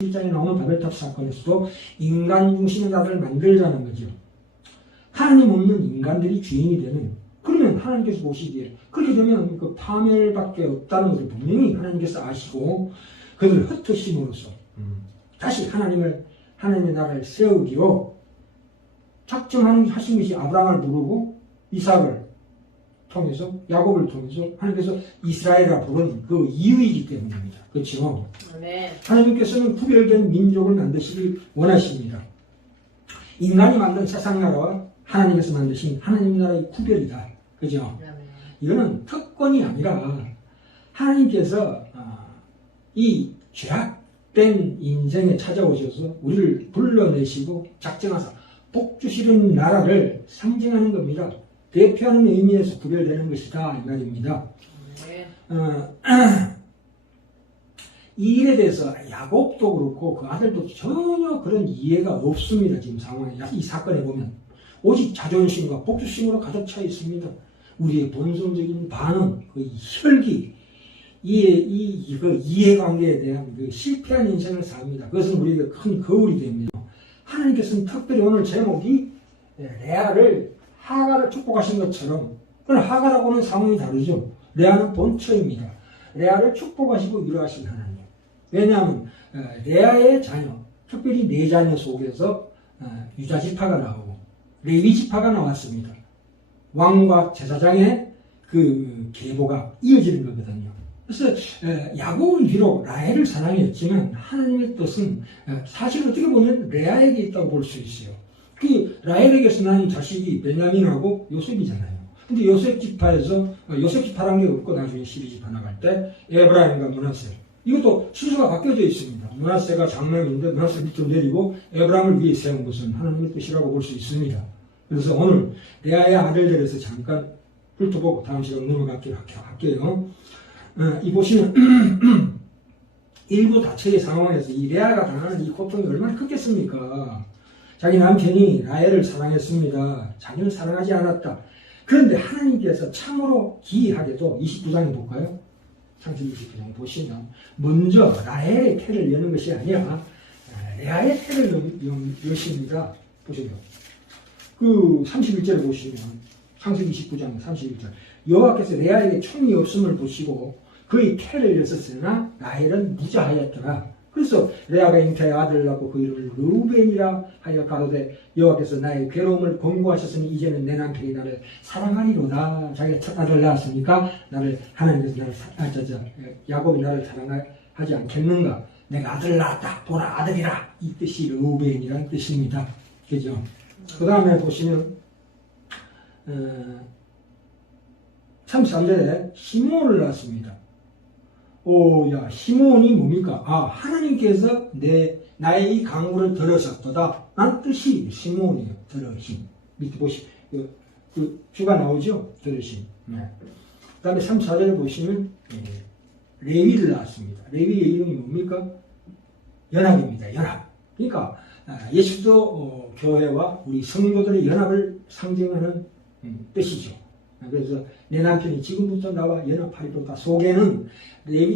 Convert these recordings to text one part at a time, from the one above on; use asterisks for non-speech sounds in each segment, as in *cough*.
1장에 나오는 바벨탑 사건에서도 인간 중심의 나라를 만들자는 거죠. 하나님 없는 인간들이 주인이 되는 그러면 하나님께서 보시기에 그렇게 되면 그 파멸밖에 없다는 것을 분명히 하나님께서 아시고 그들을 흩으심으로써 다시 하나님을 하나님의 나라를 세우기로 작정하신 것이 아브라함을 부르고 이삭을 통해서 야곱을 통해서 하나님께서 이스라엘이라 부른 그 이유이기 때문입니다. 그렇죠? 아멘. 하나님께서는 구별된 민족을 만드시길 원하십니다. 인간이 만든 세상 나라와 하나님께서 만드신 하나님 나라의 구별이다. 그죠? 아멘. 이거는 특권이 아니라 하나님께서 아, 이 죄악된 인생에 찾아오셔서 우리를 불러내시고 작정하사 복 주시는 나라를 상징하는 겁니다. 대표하는 의미에서 구별되는 것이다 이 말입니다. 아멘. 어, *clears throat* 이 일에 대해서 야곱도 그렇고 그 아들도 전혀 그런 이해가 없습니다. 지금 상황에 이 사건에 보면 오직 자존심과 복수심으로 가득 차 있습니다. 우리의 본성적인 반응, 그 혈기, 이해, 이, 그 이해관계에 대한 그 실패한 인생을 삽니다. 그것은 우리에게 큰 거울이 됩니다. 하나님께서는 특별히 오늘 제목이 레아를 하가를 축복하신 것처럼 그러나 하가라고는 상황이 다르죠. 레아는 본처입니다. 레아를 축복하시고 위로하신 하나님. 왜냐하면 어, 레아의 자녀, 특별히 네 자녀 속에서 어, 유다 지파가 나오고 레위 지파가 나왔습니다. 왕과 제사장의 그 계보가 이어지는 거거든요. 그래서 에, 야곱은 비록 라헬을 사랑했지만 하나님의 뜻은 에, 사실 어떻게 보면 레아에게 있다고 볼 수 있어요. 그 라헬에게서 난 자식이 베냐민하고 요셉이잖아요. 근데 요셉 지파에서 어, 요셉 지파란 게 없고 나중에 12지파 나갈 때 에브라임과 문하세 이것도 순서가 바뀌어져 있습니다. 문하세가 장남인데 문하세 밑으로 내리고 에브라임을 위에 세운 것은 하나님의 뜻이라고 볼 수 있습니다. 그래서 오늘 레아의 아들들에서 잠깐 훑어보고 다음 시간 넘어갈게요. 할게요. 어, 이 보시면 *clears throat* 일부 다처의 상황에서 이 레아가 당하는 이 고통이 얼마나 크겠습니까? 자기 남편이 라헬을 사랑했습니다. 자기는 사랑하지 않았다. 그런데 하나님께서 참으로 기이하게도 29장에 볼까요? 창세기 29장 보시면 먼저 라헬의 태를 여는 것이 아니라 레아의 태를 여- 여십니다. 보세요. 그 31절을 보시면 창세기 29장 31절 여호와께서 레아에게 총이 없음을 보시고 그의 태를 여었으나 라헬은 무자하였더라. 그래서 레아가 잉태의 아들을 낳고 그 이름을 루벤이라 하여 가로되 여호와께서 나의 괴로움을 권고하셨으니 이제는 내 남편이 나를 사랑하리로다. 자기가 첫 아들을 낳았으니까 나를 하나님께서 나를 사, 아, 저, 저, 야곱이 나를 사랑하지 않겠는가? 내가 아들을 낳았다. 보라 아들이라. 이 뜻이 루벤이라는 뜻입니다. 그죠? 그 다음에 보시면 어, 33절에 시몬을 낳습니다. 오, 야, 시몬이 뭡니까? 아, 하나님께서 내, 나의 이 강구를 들으셨도다. 란 뜻이 시몬이에요. 들으심. 밑에 보시, 그, 그, 주가 나오죠? 들으심. 네. 그 다음에 34절에 보시면, 예, 레위를 낳았습니다. 레위의 이름이 뭡니까? 연합입니다. 연합. 그러니까, 아, 예수도 어, 교회와 우리 성도들의 연합을 상징하는 음, 뜻이죠. 그래서 내 남편이 지금부터 나와 연합하리로다 속에는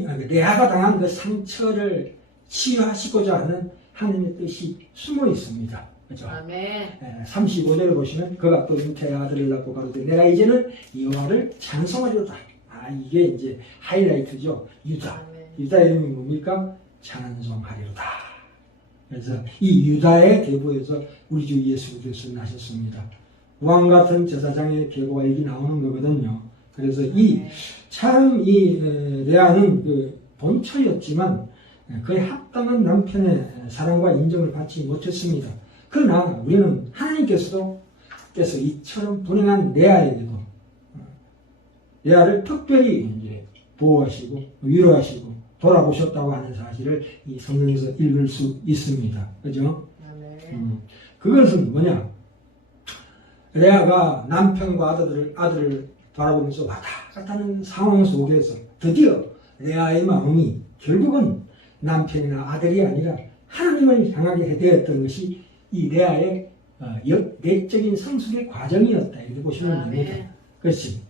아, 레아가 당한 그 상처를 치유하시고자 하는 하나님의 뜻이 숨어 있습니다. 그렇죠? 아멘. 35절을 보시면 그가 또 잉태의 아들을 낳고 가로되 내가 이제는 여호와를 찬송하리로다. 아 이게 이제 하이라이트죠. 유다. 아멘. 유다 이름이 뭡니까? 찬송하리로다. 그래서 이 유다의 계보에서 우리 주 예수 그리스도 나셨습니다. 왕 같은 제사장의 계보가 여기 나오는 거거든요. 그래서 이 참 이 레아는 그 본처였지만 그에 합당한 남편의 사랑과 인정을 받지 못했습니다. 그러나 우리는 하나님께서도 께서 이처럼 분행한 레아에게도 레아를 특별히 이제 보호하시고 위로하시고 돌아보셨다고 하는 사실을 이 성경에서 읽을 수 있습니다. 그죠? 아멘. 음, 그것은 뭐냐? 레아가 남편과 아들을, 아들을 바라보면서 왔다 갔다 하는 상황 속에서 드디어 레아의 마음이 결국은 남편이나 아들이 아니라 하나님을 향하게 되었던 것이 이 레아의 어, 역- 내적인 성숙의 과정이었다. 이렇게 보시면 됩니다. 아멘. 그렇지.